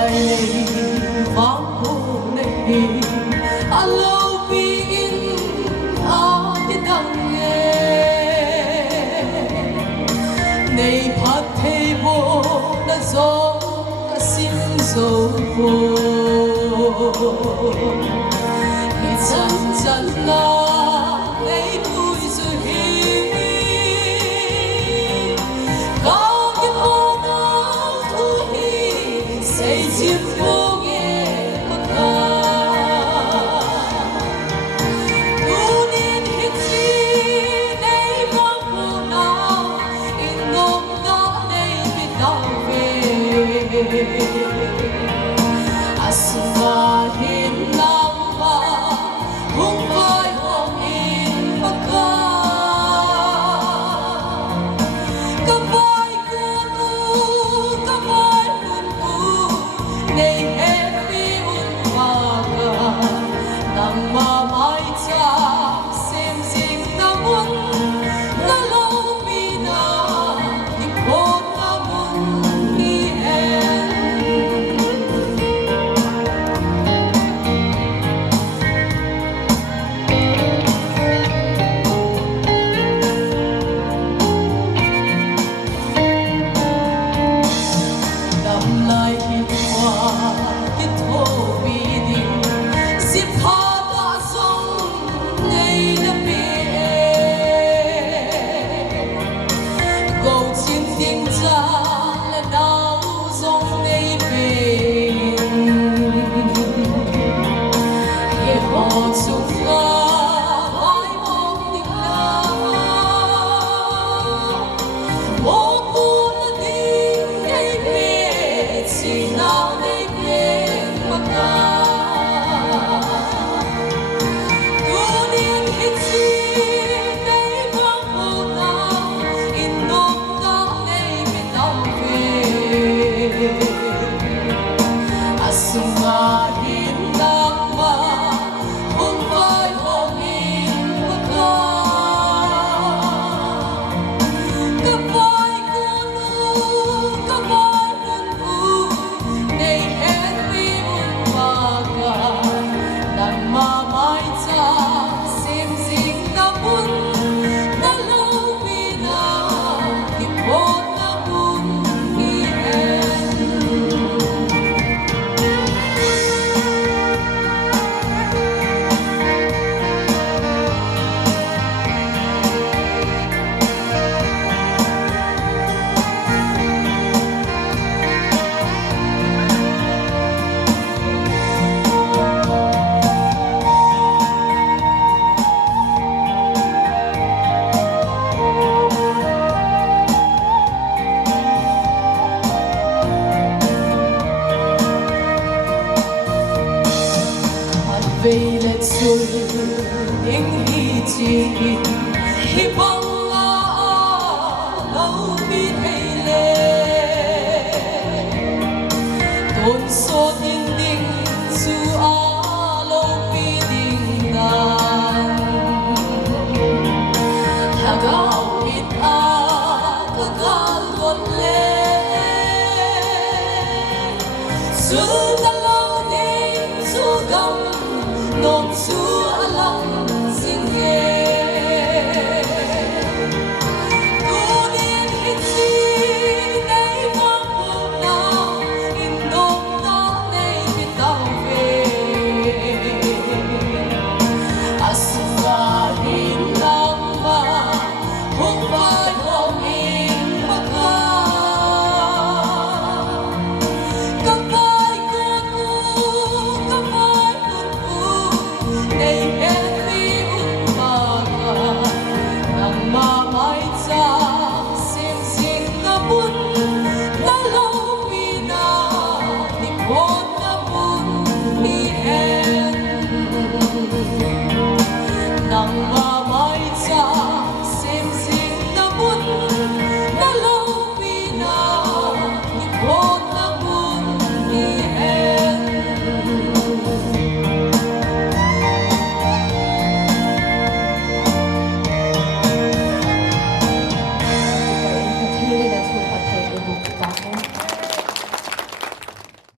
lại vang hồ này alo pin a cái đằng này phát thấy vô đã gió đã xin dấu vô thì chân chân là lấy vui rồi hi có những hôm đó thu hi say chiếc vô nghe mặt ta tu niên hết chi đây vang hồ nào in nôm đó đây biết đau về asma hin nam ba hung vai hong in baka ka vai kun u nei happy un baka nang ma mai cha sem sing na mun na lo mi na ki po na mun ni lại hiệp hòa kết thúc vì điều xếp phá đã sống ngày đã bị cầu chiến tiếng cha là đau giống ngày về hiệp họ chung vai mong tình nào một cuốn tình ngày về chỉ nào đây quên mất ta tu niên hết chi đây vang hồ nào in nôm đó ngày biết đau về asma hin nam ba hung vai hong in baka ka vai kun u nei happy un baka nang ma mai cha sem sing na mun na lo vi na ki po na mun hi về lệ xuôi những hy chi hy vọng là lâu biết hay lệ tôn số tin đinh su lâu biết đinh nan là gạo biết cơ gan tuột lệ su ta lâu đến su gầm nôm su alam sing nghe tu niên hết chi đây vang hồ nào in nôm đó đây biết đau về asma hin nam ba hung vai hong in baka ka vai kun u nei happy un baka nang ma mai cha sem sing na mun na lo pi na ni po na mun ni hen nang ma